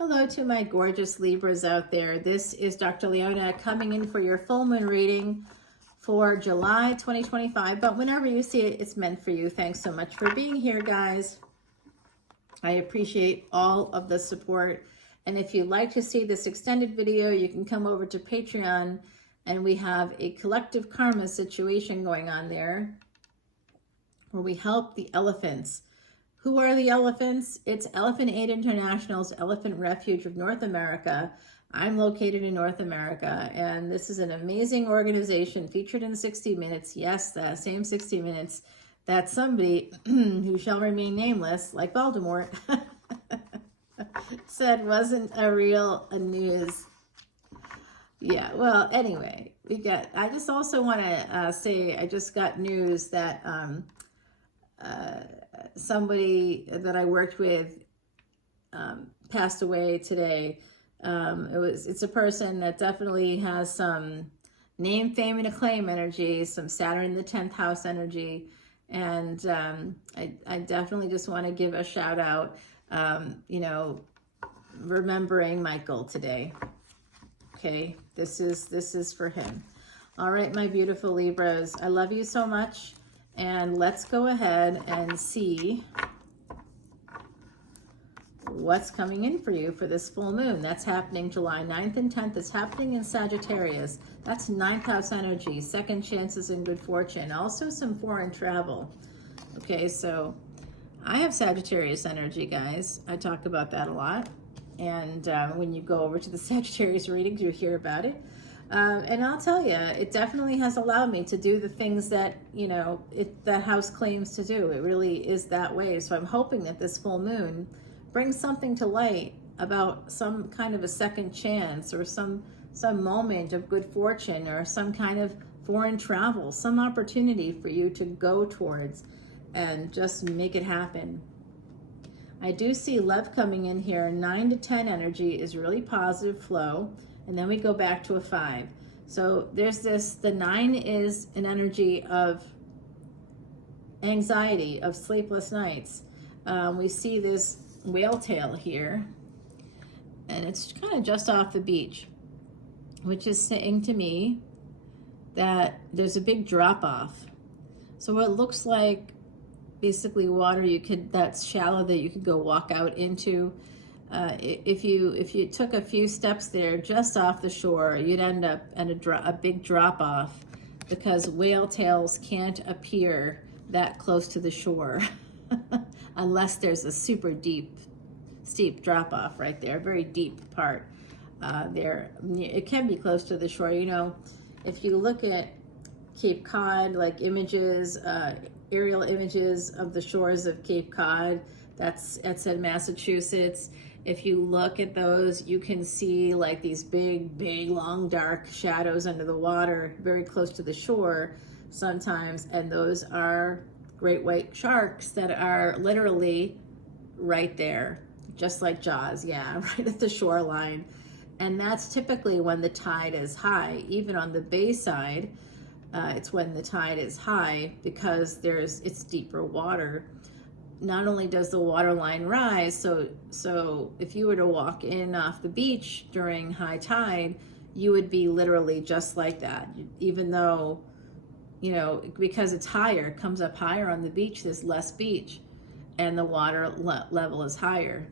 Hello to my gorgeous Libras out there. This is Dr. Leona coming in for your full moon reading for July 2025. But whenever you see it, it's meant for you. Thanks so much for being here, guys. I appreciate all of the support. And if you'd like to see this extended video, you can come over to Patreon, and we have a collective karma situation going on there where we help the elephants. Who are the elephants? It's Elephant Aid International's Elephant Refuge of North America. I'm located in North America, and this is an amazing organization featured in 60 Minutes. Yes, that same 60 Minutes that somebody who shall remain nameless, like Voldemort, said wasn't a real news. Yeah, well, anyway, I just also want to say I just got news that somebody that I worked with passed away today. It's a person that definitely has some name, fame, and acclaim energy, some Saturn in the 10th house energy, and I definitely just want to give a shout out, remembering Michael today. Okay, this is for him. All right, my beautiful Libras, I love you so much. And let's go ahead and see what's coming in for you for this full moon. That's happening July 9th and 10th. It's happening in Sagittarius. That's 9th house energy, second chances and good fortune. Also some foreign travel. Okay, so I have Sagittarius energy, guys. I talk about that a lot. And when you go over to the Sagittarius readings, you hear about it. And I'll tell you, it definitely has allowed me to do the things that, that house claims to do. It really is that way. So I'm hoping that this full moon brings something to light about some kind of a second chance, or some moment of good fortune, or some kind of foreign travel, some opportunity for you to go towards and just make it happen. I do see love coming in here. 9 to 10 energy is really positive flow. And then we go back to a 5. So there's the 9 is an energy of anxiety, of sleepless nights. We see this whale tail here, and it's kind of just off the beach, which is saying to me that there's a big drop off. So it looks like basically water that's shallow, that you could go walk out into. If you took a few steps there just off the shore, you'd end up at a big drop off, because whale tails can't appear that close to the shore unless there's a super steep drop off right there, very deep part there. It can be close to the shore. If you look at Cape Cod, like images, aerial images of the shores of Cape Cod, that's in Massachusetts. If you look at those, you can see like these big, long, dark shadows under the water, very close to the shore sometimes. And those are great white sharks that are literally right there, just like Jaws, yeah, right at the shoreline. And that's typically when the tide is high. Even on the bay side, it's when the tide is high, because it's deeper water. Not only does the water line rise, so if you were to walk in off the beach during high tide, you would be literally just like that. Even though, because it's higher, it comes up higher on the beach, there's less beach, and the water level is higher.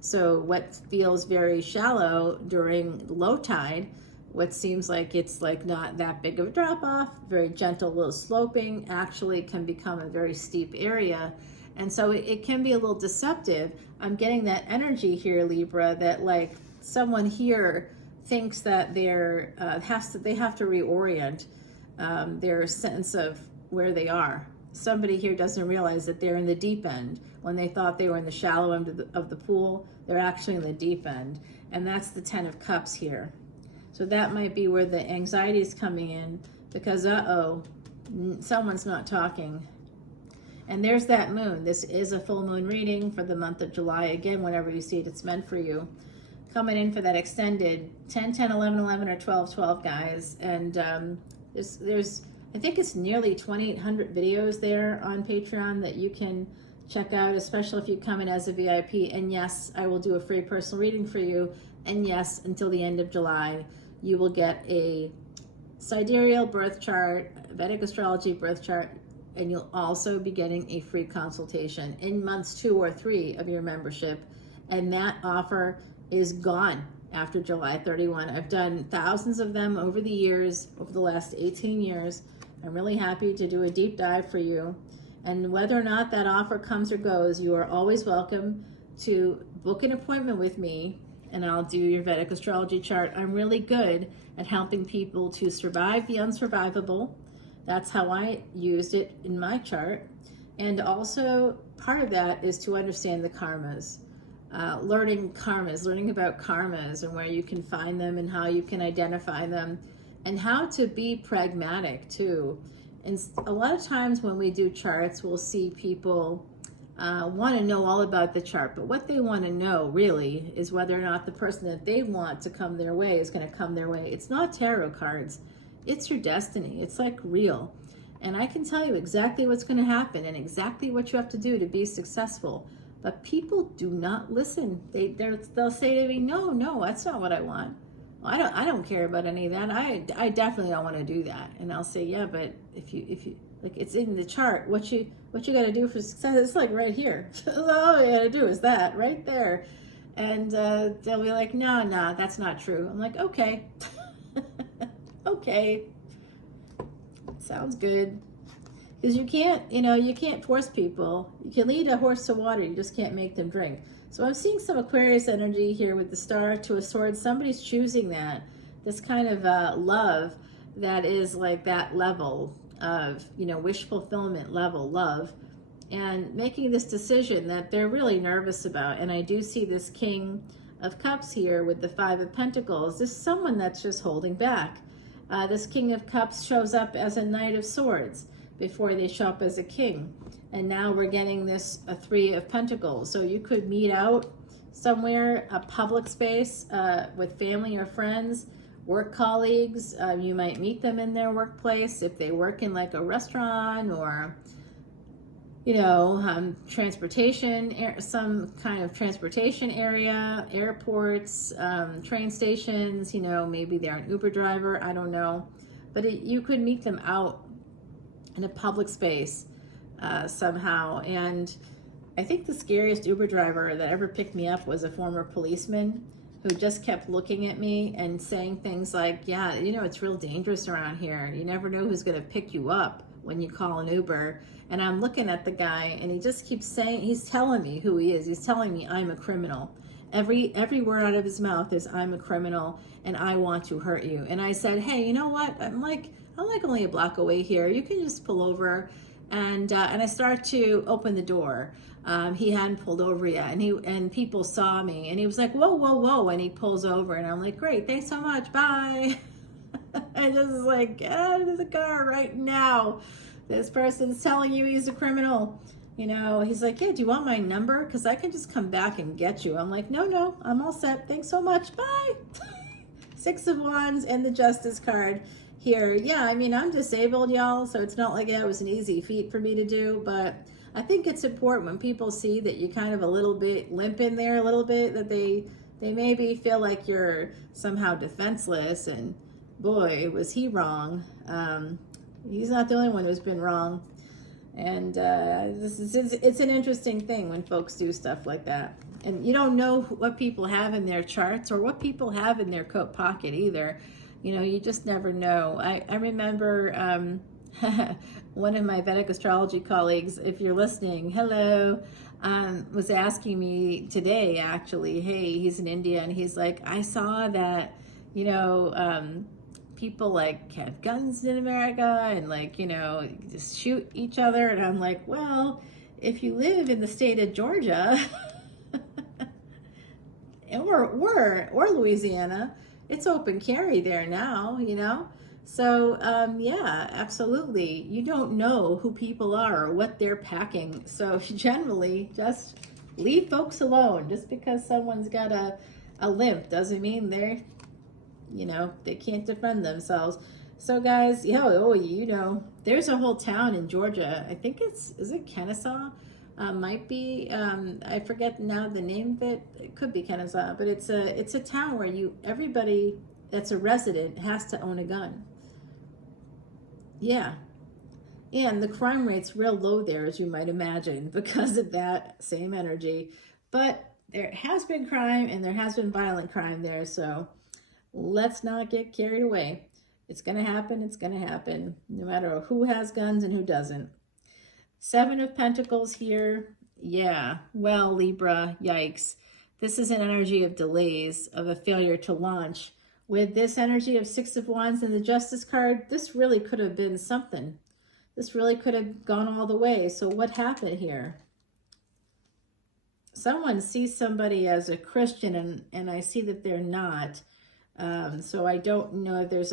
So what feels very shallow during low tide, what seems like it's like not that big of a drop off, very gentle, little sloping, actually can become a very steep area. And so it can be a little deceptive. I'm getting that energy here, Libra, that like someone here thinks that they have to reorient their sense of where they are. Somebody here doesn't realize that they're in the deep end. When they thought they were in the shallow end of the pool, they're actually in the deep end. And that's the 10 of Cups here. So that might be where the anxiety is coming in, because someone's not talking. And there's that moon. This is a full moon reading for the month of July. Again, whenever you see it, it's meant for you. Coming in for that extended 10, 10, 11, 11, or 12, 12, guys. And there's I think it's nearly 2,800 videos there on Patreon that you can check out, especially if you come in as a VIP. And yes, I will do a free personal reading for you. And yes, until the end of July, you will get a sidereal birth chart, Vedic Astrology birth chart, and you'll also be getting a free consultation in months 2 or 3 of your membership. And that offer is gone after July 31. I've done thousands of them over the years, over the last 18 years. I'm really happy to do a deep dive for you. And whether or not that offer comes or goes, you are always welcome to book an appointment with me, and I'll do your Vedic Astrology chart. I'm really good at helping people to survive the unsurvivable. That's how I used it in my chart. And also part of that is to understand the karmas. Learning about karmas and where you can find them and how you can identify them, and how to be pragmatic too. And a lot of times when we do charts, we'll see people want to know all about the chart, but what they want to know really is whether or not the person that they want to come their way is going to come their way. It's not tarot cards, it's your destiny. It's like real. And I can tell you exactly what's going to happen and exactly what you have to do to be successful. But people do not listen. They'll say to me, no, that's not what I want. Well, I don't care about any of that. I definitely don't want to do that. And I'll say, yeah, but if you like, it's in the chart. What you got to do for success? It's like right here. All you got to do is that right there. And they'll be like, no, that's not true. I'm like, okay, okay, sounds good. Because you can't force people. You can lead a horse to water, you just can't make them drink. So I'm seeing some Aquarius energy here with the Star to a Sword. Somebody's choosing this kind of love that is like that level of, wish fulfillment level love, and making this decision that they're really nervous about. And I do see this King of Cups here with the 5 of Pentacles. This is someone that's just holding back. This King of Cups shows up as a Knight of Swords before they show up as a king. And now we're getting this a 3 of Pentacles. So you could meet out somewhere, a public space with family or friends, work colleagues. You might meet them in their workplace if they work in like a restaurant or, transportation, some kind of transportation area, airports, train stations, maybe they're an Uber driver, I don't know. But you could meet them out in a public space somehow. And I think the scariest Uber driver that ever picked me up was a former policeman who just kept looking at me and saying things like, yeah, it's real dangerous around here. You never know who's going to pick you up when you call an Uber. And I'm looking at the guy and he just keeps saying, he's telling me who he is. He's telling me I'm a criminal. Every word out of his mouth is I'm a criminal and I want to hurt you. And I said, hey, you know what? I'm like only a block away here. You can just pull over. And I start to open the door. He hadn't pulled over yet, and people saw me, and he was like, whoa, and he pulls over, and I'm like, great, thanks so much, bye. I just was like, get out of the car right now. This person's telling you he's a criminal. He's like, yeah, do you want my number? Because I can just come back and get you. I'm like, no, I'm all set. Thanks so much, bye. 6 of Wands and the Justice card here. Yeah, I'm disabled, y'all, so it's not like it was an easy feat for me to do, but I think it's important when people see that you kind of a little bit limp in there a little bit, that they maybe feel like you're somehow defenseless, and boy, was he wrong. He's not the only one who's been wrong. And it's an interesting thing when folks do stuff like that. And you don't know what people have in their charts or what people have in their coat pocket either. You just never know. I remember one of my Vedic Astrology colleagues, if you're listening, hello, was asking me today, actually, hey, he's in India, and he's like, I saw that, people like have guns in America and just shoot each other. And I'm like, well, if you live in the state of Georgia or Louisiana, it's open carry there now, So, yeah, absolutely. You don't know who people are or what they're packing. So generally, just leave folks alone. Just because someone's got a limp doesn't mean they can't defend themselves. So guys, there's a whole town in Georgia. I think is it Kennesaw, Might be, I forget now the name of it. It could be Kennesaw, but it's a town where everybody that's a resident has to own a gun. Yeah. And the crime rate's real low there, as you might imagine, because of that same energy. But there has been crime and there has been violent crime there, so let's not get carried away. It's going to happen. It's going to happen, no matter who has guns and who doesn't. 7 of Pentacles here. Yeah, well, Libra, yikes. This is an energy of delays, of a failure to launch. With this energy of 6 of Wands and the Justice card, this really could have been something. This really could have gone all the way. So what happened here? Someone sees somebody as a Christian, and I see that they're not. So I don't know if there's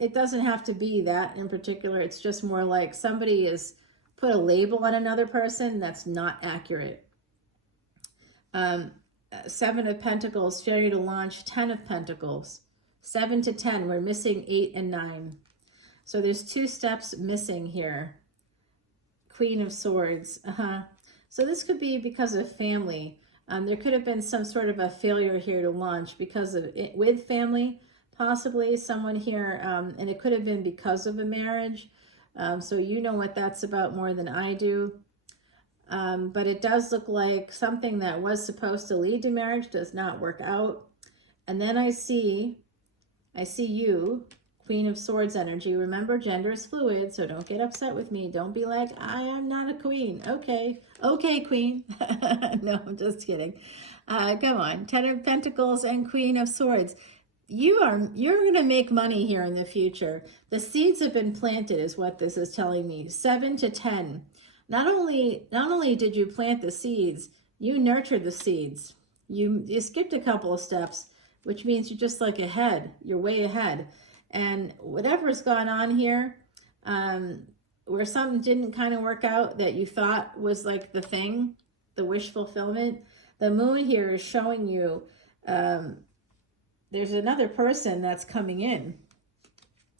it doesn't have to be that in particular. It's just more like somebody has put a label on another person that's not accurate. 7 of Pentacles, failure to launch. 10 of Pentacles, 7 to 10. We're missing 8 and 9. So there's 2 steps missing here. Queen of Swords. So this could be because of family. There could have been some sort of a failure here to launch because of it, with family, possibly someone here, and it could have been because of a marriage. So you know what that's about more than I do. But it does look like something that was supposed to lead to marriage does not work out. And then I see you, Queen of Swords energy. Remember, gender is fluid, so don't get upset with me. Don't be like, I am not a queen. Okay, queen. No, I'm just kidding. Come on, 10 of Pentacles and Queen of Swords. You're going to make money here in the future. The seeds have been planted is what this is telling me. 7 to 10. Not only did you plant the seeds, you nurtured the seeds. You skipped a couple of steps, which means you're just like ahead. You're way ahead. And whatever's gone on here, where something didn't kind of work out that you thought was like the thing, the wish fulfillment, the moon here is showing you there's another person that's coming in.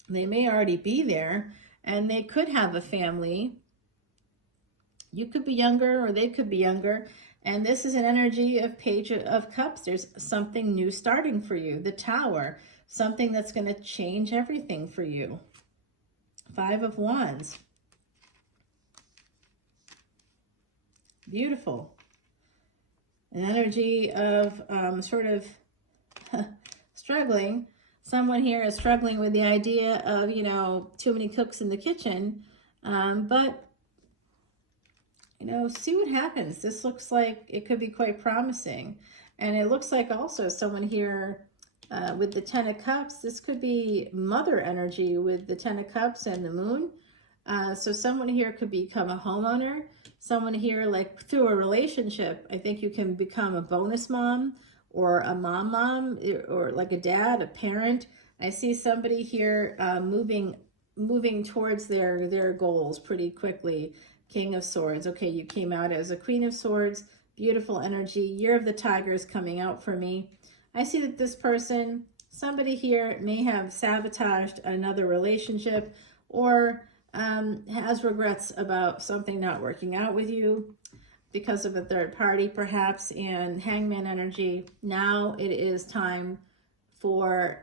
They may already be there, and they could have a family. You could be younger, or they could be younger. And this is an energy of Page of Cups. There's something new starting for you. The Tower. Something that's going to change everything for you. 5 of Wands. Beautiful. An energy of sort of struggling. Someone here is struggling with the idea of, too many cooks in the kitchen. But, see what happens. This looks like it could be quite promising. And it looks like also someone here with the 10 of Cups, this could be mother energy with the 10 of Cups and the moon. So someone here could become a homeowner. Someone here, like through a relationship, I think you can become a bonus mom or a mom, or like a dad, a parent. I see somebody here moving towards their goals pretty quickly. King of Swords. Okay, you came out as a Queen of Swords. Beautiful energy. Year of the Tiger is coming out for me. I see that this person, somebody here may have sabotaged another relationship, or has regrets about something not working out with you because of a third party perhaps. And Hangman energy. Now it is time for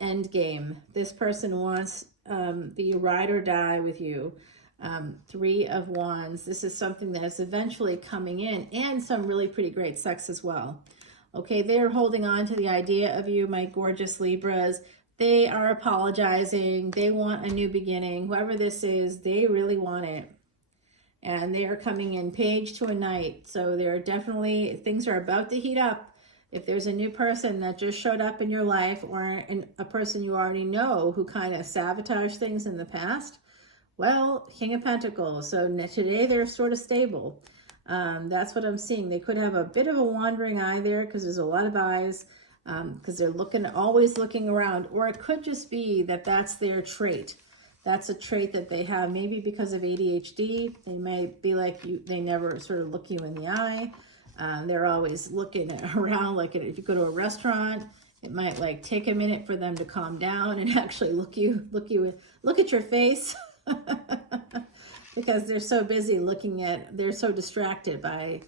end game. This person wants the ride or die with you. 3 of Wands. This is something that is eventually coming in, and some really pretty great sex as well. Okay, they're holding on to the idea of you, my gorgeous Libras. They are apologizing. They want a new beginning. Whoever this is, they really want it. And they are coming in Page to a Knight. So there are definitely, things are about to heat up. If there's a new person that just showed up in your life, or a person you already know who kind of sabotaged things in the past, well, King of Pentacles. So today they're sort of stable. That's what I'm seeing. They could have a bit of a wandering eye there because there's a lot of eyes, because they're always looking around. Or it could just be that that's their trait. That's a trait that they have, maybe because of ADHD. They may be like you, they never sort of look you in the eye. They're always looking around, like if you go to a restaurant, it might like take a minute for them to calm down and actually look at your face. because they're so busy they're so distracted by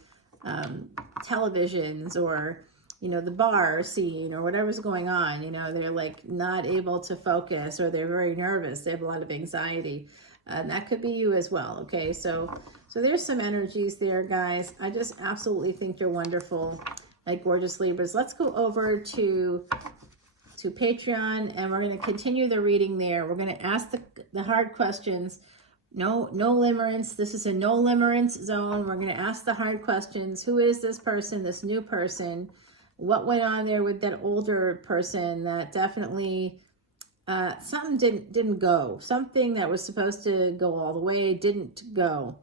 televisions or, you know, the bar scene or whatever's going on. You know, they're like not able to focus, or they're very nervous. They have a lot of anxiety. And that could be you as well. Okay, so there's some energies there, guys. I just absolutely think you're wonderful, like gorgeous Libras. Let's go over to Patreon, and we're going to continue the reading there. We're going to ask the hard questions. No limerence. This is a no limerence zone. We're going to ask the hard questions. Who is this person, this new person? What went on there with that older person that definitely something didn't go. Something that was supposed to go all the way didn't go.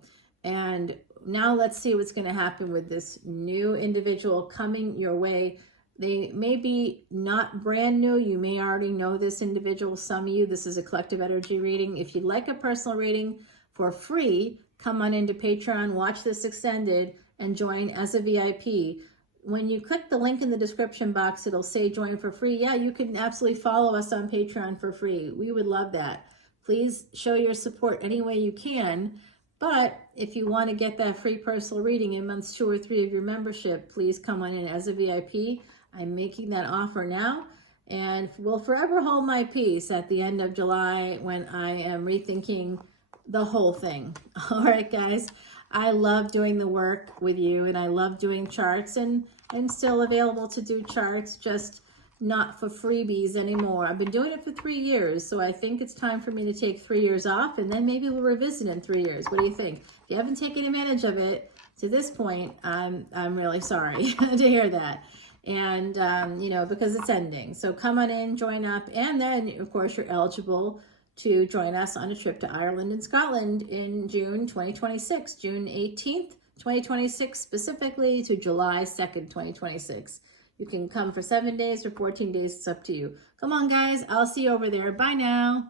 And now let's see what's going to happen with this new individual coming your way. They may be not brand new. You may already know this individual. Some of you, this is a collective energy reading. If you'd like a personal reading for free, come on into Patreon, watch this extended, and join as a VIP. When you click the link in the description box, it'll say join for free. Yeah, you can absolutely follow us on Patreon for free. We would love that. Please show your support any way you can. But if you want to get that free personal reading in months 2 or 3 of your membership, please come on in as a VIP. I'm making that offer now, and will forever hold my peace at the end of July when I am rethinking the whole thing. All right, guys, I love doing the work with you, and I love doing charts, and I'm still available to do charts, just not for freebies anymore. I've been doing it for 3 years, so I think it's time for me to take 3 years off, and then maybe we'll revisit in 3 years. What do you think? If you haven't taken advantage of it to this point, I'm really sorry to hear that. And, you know, because it's ending. So come on in, join up. And then, of course, you're eligible to join us on a trip to Ireland and Scotland in June 2026, June 18th, 2026, specifically to July 2nd, 2026. You can come for 7 days or 14 days. It's up to you. Come on, guys. I'll see you over there. Bye now.